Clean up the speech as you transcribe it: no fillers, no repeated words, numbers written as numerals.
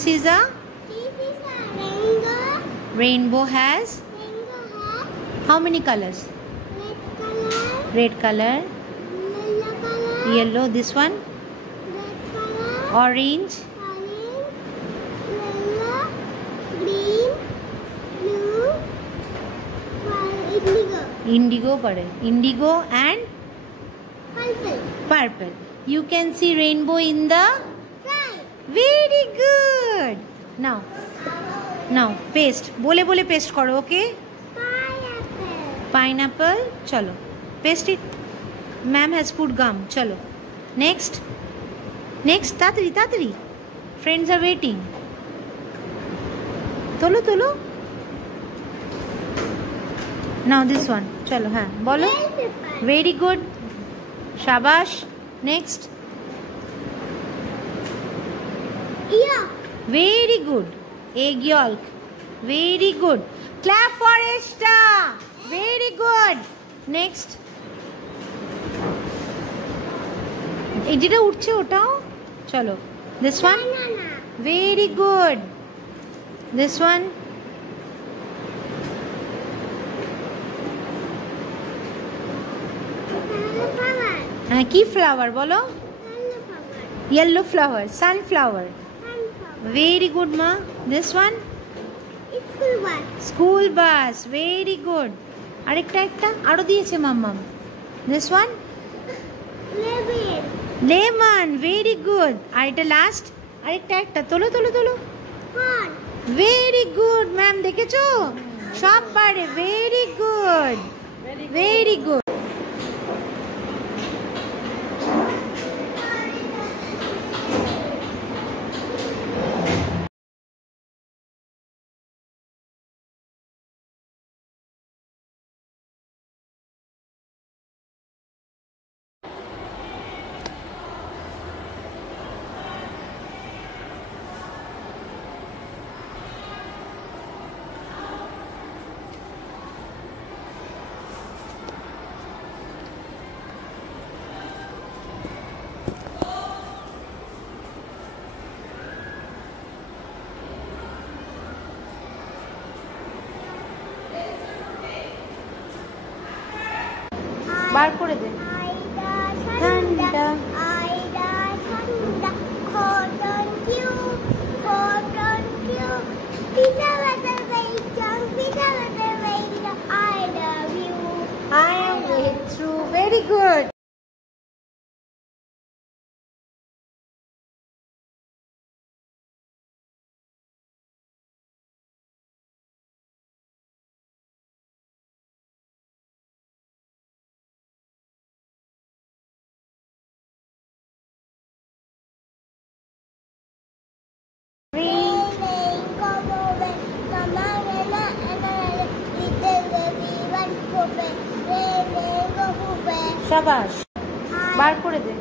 This is a rainbow. Rainbow has how many colors? Red color. Red color, Yellow color. yellow. This one, Red color. orange, Orange. Yellow. Green. Blue. Indigo. indigo, indigo and Purple. purple. You can see rainbow in the. Right. Very good. Now paste. बोले बोले paste करो. Okay. Pineapple. Pineapple. चलो. Paste it. Ma'am has put gum. चलो. Next. तातरी. Friends are waiting. तोलो. Now this one. चलो हाँ. बोलो. Bell pepper. Very good. शाबाश. Next. Ear. Very good. Egg yolk. Very good. Clap for Esther. Very good. Next. যেটা উঠছে ওটাও চলো. This one. Banana. Very good. This one. Flower. কি flower বলো? Flower. Yellow flower. Sunflower. Sunflower. Very good ma. This one. School bus. School bus. Very good. আরেকটা আরো দিয়েছে মাম্মাম. This one. Lemon. Lemon. Very good. আর এটা last আরেকটা তোলো. Corn. ভেরি গুড ম্যাম, দেখেছো সব পারে. Very good. Very good. বার করে দে. Thunder. Ida, thunder. Cotton dew. Peter Butter bacon. I love you. I am way through. Very good. শাবাশ. বার করে দে.